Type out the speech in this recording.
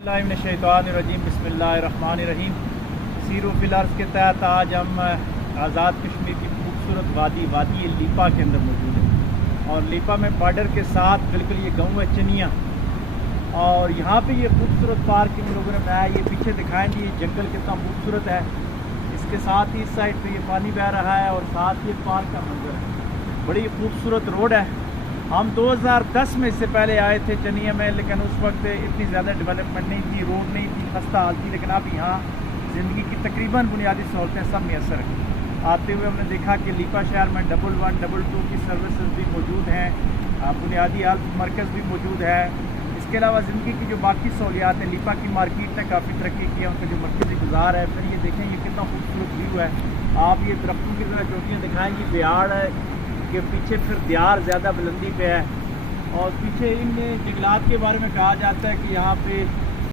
बिस्मिल्लाहिर्रहमानिर्रहीम बिस्मिल्लाहिर्रहमानिर्रहीम। Sero fillers के तहत आज हम आज़ाद कश्मीर की खूबसूरत वादी लीपा के अंदर मौजूद हैं और लीपा में बॉर्डर के साथ बिल्कुल ये गाँव है चनिया और यहाँ पे ये खूबसूरत पार्क इन लोगों ने बनाया। ये पीछे दिखाएंगे ये जंगल कितना खूबसूरत है, इसके साथ ही इस साइड पे ये पानी बह रहा है और साथ ही पार्क का मंजर है। बड़ी खूबसूरत रोड है। हम 2010 में इससे पहले आए थे चनिया में, लेकिन उस वक्त इतनी ज़्यादा डेवलपमेंट नहीं थी, रोड नहीं थी, खस्ता हाल थी। लेकिन अब यहाँ ज़िंदगी की तकरीबन बुनियादी सहूलतें सब मैसर हैं। आते हुए हमने देखा कि लीपा शहर में 112, 122 की सर्विसेज भी मौजूद हैं, बुनियादी हेल्थ मरकज़ भी मौजूद है। इसके अलावा ज़िंदगी की जो बाकी सहूलियात हैं, लीपा की मार्केट ने काफ़ी तरक्की की है, उनका जो मरकज़ी गुजार है। फिर ये देखें ये कितना खूबसूरत व्यू है। आप ये दरख्तों की तरह चोटियाँ दिखाएंगी, बिहाड़ है के पीछे फिर दियार ज़्यादा बुलंदी पे है और पीछे इन जंगलात के बारे में कहा जाता है कि यहाँ पे